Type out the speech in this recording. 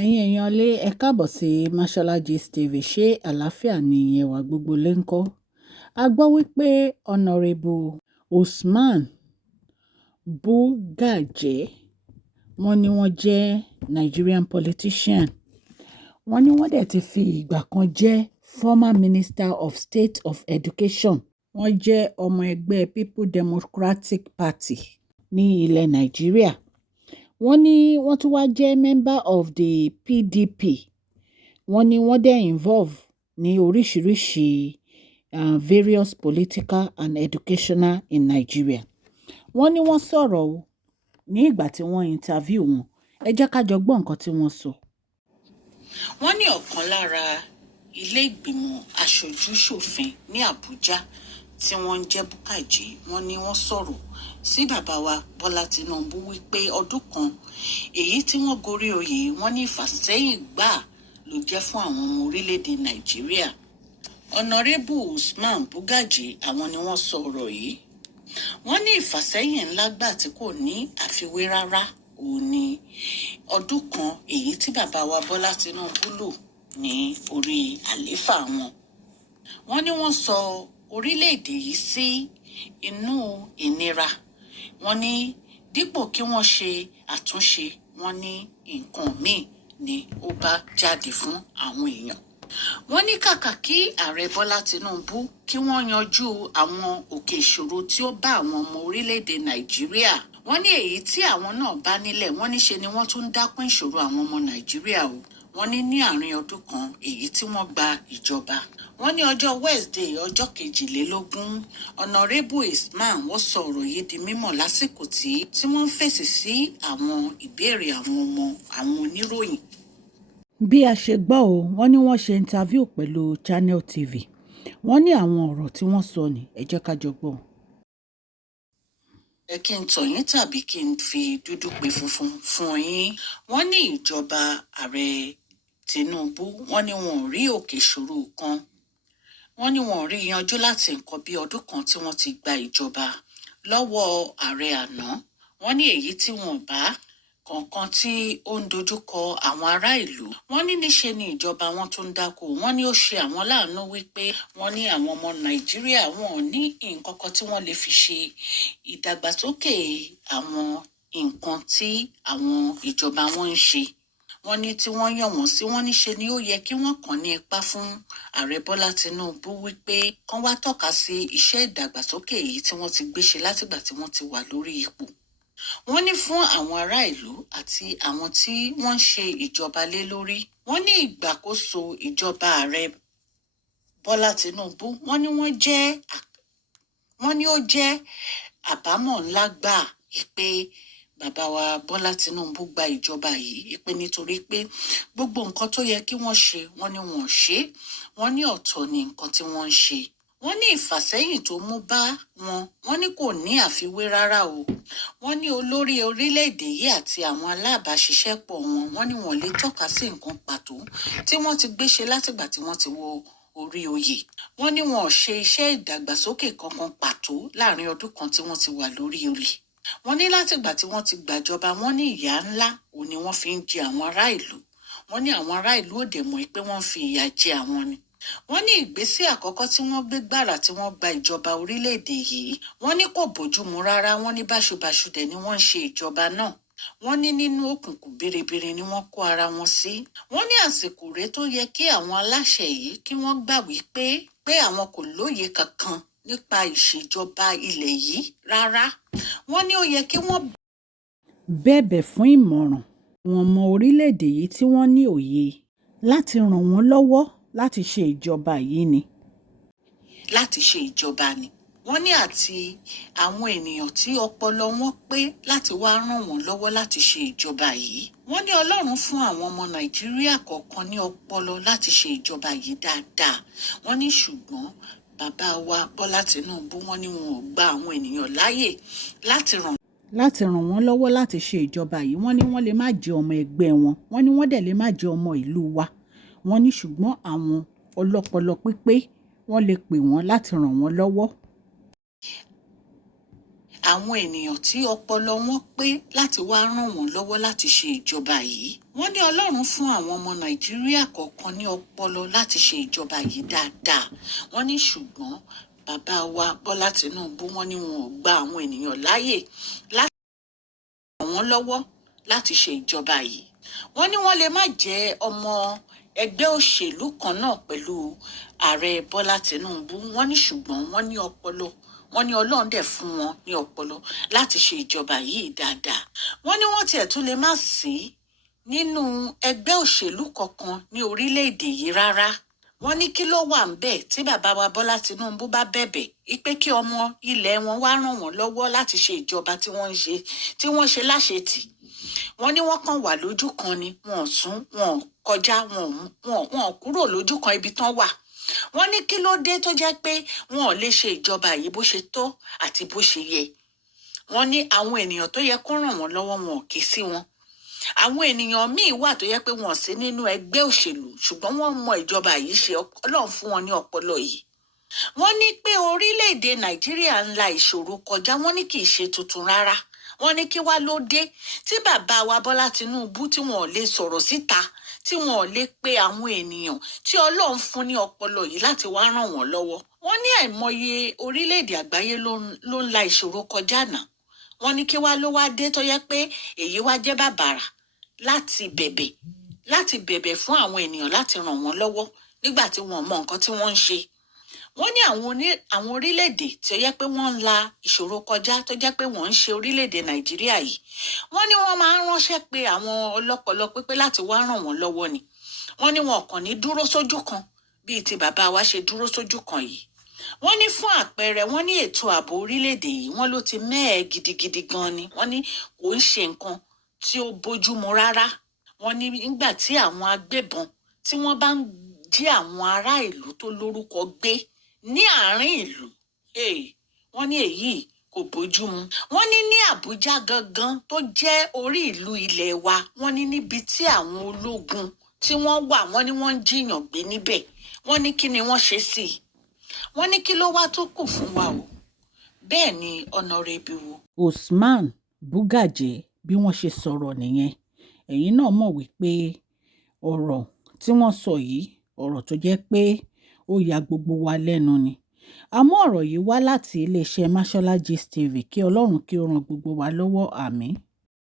Ẹ̀yin èèyàn lé ẹ káàbọ̀ sí Mashola Gist TV. Ṣé àlàáfíà ni ẹwà gbogbo lé ń kọ́? A gbọ́ wípé Honourable Usman Bugaje wọ́n ní wọ́n jẹ́ Nigerian politician. Wọ́n ní wọ́n dẹ̀ ti fi ìgbà kan jẹ́ former Minister of State of Education. Wọ́n jẹ́ ọmọ ẹgbẹ́ People Democratic Party ní ilẹ̀ Nàìjíríà. Wọ́n ní wọ́n tún wá jẹ́ member of the PDP. Wọ́n ní wọ́n dẹ̀ involve ní oríṣiríṣi various political and educational in Nigeria. Wọ́n ní wọ́n sọ̀rọ̀ o ní ìgbà tí wọ́n interview wọn. Ẹ jẹ́ ká jọ gbọ́ nǹkan tí wọ́n sọ. Wọ́n ní ọ̀kan lára ilé ìgbìmọ̀ aṣojú-ṣòfin ní Àbújá tí wọ́n ń jẹ́ Bugaje, wọ́n ní wọ́n sọ̀rọ̀ sí bàbá wa Bọ́lá Tinubu wípé ọdún kan èyí tí wọ́n gorí oyè wọ́n ní ìfàsẹ́yìn gbà ló jẹ́ fún àwọn ọmọ orílẹ̀-èdè Nàìjíríà. Honourable Usman Bugaje àwọn ni wọ́n sọ ọ̀rọ̀ yìí. Wọ́n ní ìfàsẹ́yìn ńlá gbà tí kò ní àfiwé rárá òun ni ọdún kan èyí tí bàbá wa Bọ́lá Tinubu lò ní orí àlééfà wọn. Wọ́n ní wọ́n sọ orílẹ̀-èdè yìí sí inú ìnira. Wọ́n ní dípò kí wọ́n ṣe àtúnṣe, wọ́n ní nǹkan míì ni ó bá jáde fún àwọn èèyàn. Wọ́n ní kàkà kí ààrẹ Bọ́lá Tinubu kí wọ́n yanjú àwọn òkè ìṣòro tí ó bá àwọn ọmọ orílẹ̀-èdè Nàìjíríà. Wọ́n ní èyí tí àwọn náà bá nílẹ̀, wọ́n ní ṣe ni wọ́n tún ń dákún ìṣòro àwọn ọmọ Nàìjíríà o. Wọ́n ní àárín ọdún kan èyí tí wọ́n gba ìjọba. Wọ́n ní ọjọ́ Wednesday ọjọ́ 22 Honourable Usman wọ́n sọ ọ̀rọ̀ yìí di mímọ̀ lásìkò tí wọ́n ń fèsì sí àwọn ìbéèrè àwọn oníròyìn. Bí a ṣe gbọ́ o, wọ́n ní wọ́n ṣe interview pẹ̀lú Channel TV. Wọ́n ní àwọn ọ̀rọ̀ tí wọ́n sọ ní ẹ jẹ́ ká jọ gbọ́. Ẹ kí n tọ̀ yín tàbí kí n fi dúdú pe funfun fún yín. Wọ́n ní ìjọba ààrẹ Tinubu, wọ́n ní wọn ò rí òkè ìṣòro kan. Wọ́n ní wọn ò rí yanjú láti nǹkan bí ọdún kan tí wọ́n ti gba ìjọba lọ́wọ́ ààrẹ àná. Wọ́n ní èyí tí wọn bá kọ̀ọ̀kan tí ó ń dojúkọ àwọn ará ìlú. Wọ́n ní níṣe ni ìjọba wọn tó ń dáko. Wọ́n ní ó ṣe àwọn láàánú wípé wọ́n ní àwọn ọmọ Nàìjíríà wọn ò ní nǹkan kan tí wọ́n lè fi ṣe ìdàgbàsókè àwọn nǹkan tí àwọn ìjọba wọn ń ṣe. Wọ́n ní tí wọ́n yàn wọ́n sí, wọ́n níṣe ni ó yẹ kí wọ́n kàn ní ipá fún ààrẹ Bọ́lá Tinubu wípé kán wá tọ́ka sí iṣẹ́ ìdàgbàsókè èyí tí wọ́n ti gbé ṣe látìgbà tí wọ́n ti wà lórí ipò. Wọ́n ní fún àwọn ará ìlú àti àwọn tí wọ́n ń ṣe ìjọba lé lórí. Wọ́n ní ìgbàkóso ìjọba ààrẹ Bọ́lá Tinubu, wọ́n ní ó jẹ́ àbámọ̀ ńlá gbà pé bàbá wa Bọ́lá Tinubu gba ìjọba yìí pé nítorí pé gbogbo nǹkan tó yẹ kí wọ́n ṣe, wọ́n ní wọn ò ṣe. Wọ́n ní ọ̀tọ̀ ni nǹkan tí wọ́n ń ṣe. Wọ́n ní ìfàsẹ́yìn tó mú bá wọn, wọ́n ní kò ní àfiwé rárá o. Wọ́n ní olórí orílẹ̀-èdè yìí àti àwọn alábàáṣiṣẹ́pọ̀ wọn, wọ́n ní wọn lè tọ́ka sí nǹkan pàtó tí wọ́n ti gbé ṣe látìgbà tí wọ́n ti wọ orí oyè. Wọ́n ní wọn ò ṣe iṣẹ́ ìdàgbàsókè kankan pàtó láàrin ọdún kan tí wọ́n ti wà lórí oyè. Wọ́n ní látìgbà tí wọ́n ti gbàjọba, wọ́n ní ìyà ńlá òun ni wọ́n fi ń jẹ àwọn ará ìlú. Wọ́n ní àwọn ará ìlú ò dẹ̀ mọ̀ pé wọ́n fi ìyà jẹ àwọn ni. Wọ́n ní ìgbésẹ̀ àkọ́kọ́ tí wọ́n gbé gbàrà tí wọ́n gba ìjọba orílẹ̀-èdè yìí, wọ́n ní kò bójúmu rárá. Wọ́n ní báṣubàṣu dẹ̀ ni wọ́n ń ṣe ìjọba náà. Wọ́n ní nínú òkùnkùn biribiri ni wọ́n kó ara wọn sí. Wọ́n ní àsìkò rèé tó yẹ kí àwọn aláṣẹ yìí kí wọ́n gbà wípé àwọn kò lóye kankan nípa ìṣèjọba ilẹ̀ yìí rárá. Wọ́n ní ó yẹ kí wọ́n bẹ̀bẹ̀ fún ìmọ̀ràn àwọn ọmọ orílẹ̀-èdè yìí tí wọ́n ní òye láti ràn wọ́n lọ́wọ́ láti ṣe ìjọba yìí ni. Wọ́n ní àti àwọn ènìyàn tí ọpọlọ wọn pé láti wá ràn wọ́n lọ́wọ́ láti ṣe ìjọba yìí. Wọ́n ní Ọlọ́run fún àwọn ọmọ Nàìjíríà kọ̀ọ̀kan ní ọpọlọ láti ṣe ìjọba yìí dáadáa. Wọ́n ní ṣùgbọ́n bàbá wa Bọ́lá Tinubu, wọ́n ní wọn ò gba àwọn ènìyàn láàyè láti ràn wọ́n lọ́wọ́ láti ṣe ìjọba yìí. Wọ́n ní wọ́n lè má jẹ́ ọmọ ẹgbẹ́ wọn. Wọ́n ní wọ́n dẹ̀ lè má jẹ́ ọmọ ìlú wa. Wọ́n ní ṣùgbọ́n àwọn ọlọ́pọlọ pípé wọ́n lè pè wọ́n láti ràn wọ́n lọ́wọ́. àwọn ènìyàn tí ọpọlọ wọn pé láti wá ràn wọ́n lọ́wọ́ láti ṣe ìjọba yìí. Wọ́n ní Ọlọ́run fún àwọn ọmọ Nàìjíríà kọ̀ọ̀kan ní ọpọlọ láti ṣe ìjọba yìí dáadáa. Wọ́n ní ṣùgbọ́n bàbá wa Bọ́lá Tinubu wọ́n ní wọn ò gba àwọn ènìyàn láàyè láti ràn wọ́n lọ́wọ́ láti ṣe ìjọba yìí. Wọ́n ní wọ́n lè má jẹ́ ọmọ ẹgbẹ́ òṣèlú kan náà pẹ̀lú ààrẹ Bọ́lá Tinubu. Wọ́n ní ṣùgbọ́n wọ́n ní ọpọlọ. Wọ́n ní Ọlọ́run dẹ̀ fún wọn ní ọpọlọ láti ṣe ìjọba yìí dáadáa. Wọ́n ní wọ́n tiẹ̀ tún lè má sí nínú ẹgbẹ́ òṣèlú kankan ní orílẹ̀-èdè yìí rárá. Wọ́n ní kí ló wà ńbẹ̀ tí bàbá wa Bọ́lá Tinubu bá bẹ̀bẹ̀ pé kí ọmọ ilẹ̀ wọn wá ràn wọ́n lọ́wọ́ láti ṣe ìjọba tí wọ́n ṣe láṣetì. Wọ́n ní wọ́n kàn wà lójú kan ni, wọn ò sún, wọn ò kọjá, wọn ò kúrò lójú kan ibi tán wà. Wọ́n ní kí ló dé tó jẹ́ pé wọn ò lè ṣe ìjọba yìí bó ṣe tó àti bó ṣe yẹ. Wọ́n ní àwọn ènìyàn tó yẹ kó ràn wọ́n lọ́wọ́ wọn ò ké sí wọn. Àwọn ènìyàn míì wà tó yẹ pé wọn ò sí nínú ẹgbẹ́ òṣèlú ṣùgbọ́n wọ́n mọ ìjọba yìí ṣe. Ọlọ́run fún wọn ní ọpọlọ yìí. Wọ́n ní pé orílẹ̀-èdè Nàìjíríà ń la ìṣòro kọjá. Wọ́n ní kì í ṣe tuntun rárá. Wọ́n ní kí wá ló dé tí bàbá wa Bọ́lá Tinubu tí wọn ò lè sọ̀rọ̀ síta, tí wọn ò lè pe àwọn ènìyàn tí Ọlọ́run fún ní ọpọlọ yìí láti wá ràn wọ́n lọ́wọ́. Wọ́n ní àìmọye orílẹ̀-èdè àgbáyé ló ń la ìṣòro kọjá náà. Wọ́n ní kí wá ló wá dé tó yẹ pé èyí wá jẹ́ bàbàrà láti bẹ̀bẹ̀ fún àwọn ènìyàn láti ràn wọ́n lọ́wọ́ nígbà tí wọ́n mọ nǹkan tí wọ́n ń ṣe. Wọ́n ní àwọn orílẹ̀-èdè tí ó yẹ pé wọ́n ń la ìṣòro kọjá tó jẹ́ pé wọ́n ń ṣe orílẹ̀-èdè Nàìjíríà yìí. Wọ́n ní wọ́n máa ń ránṣẹ́ pé àwọn ọlọ́pọlọ pípé láti wá ràn wọ́n lọ́wọ́ ni. Wọ́n ní wọn kàn ní dúró sójú kan bíi ti bàbá wa ṣe dúró sójú kan yìí. Wọ́n ní fún àpẹẹrẹ wọ́n ní ètò ààbò orílẹ̀-èdè yìí wọ́n ló ti mẹ́ẹ̀ gidigidi gan ni. Wọ́n ní kò ń ṣe nǹkan tí ó bójúmu rárá. Wọ́n ní nígbà tí àwọn agbébọn tí wọ́n bá ń jí àwọn ará ìlú tó lórúkọ gbé ní àárín ìlú, wọ́n ní èyí kò bójúmu. Wọ́n ní Àbújá gangan tó jẹ́ orí ìlú ilẹ̀ wa, wọ́n ní níbi tí àwọn ológun tí wọ́n wà, wọ́n ní wọ́n ń jiyàn gbé níbẹ̀. Wọ́n ní kí ni wọ́n ṣe sí i. Wọ́n ní kí ló wá tó kù fún wa o. Bẹ́ẹ̀ ni Honorable Usman Bugaje bí wọ́n ṣe sọ̀rọ̀ nìyẹn. Ẹ̀yin náà mọ̀ wípé ọ̀rọ̀ tí wọ́n sọ yìí ọ̀rọ̀ tó jẹ́ pé ó ya gbogbo wa lẹ́nu ni. Àmọ́ ọ̀rọ̀ yìí wá láti iléeṣẹ́ Mashola Gist TV. Kí Ọlọ́run kí ó ran gbogbo wa lọ́wọ́. Àmín.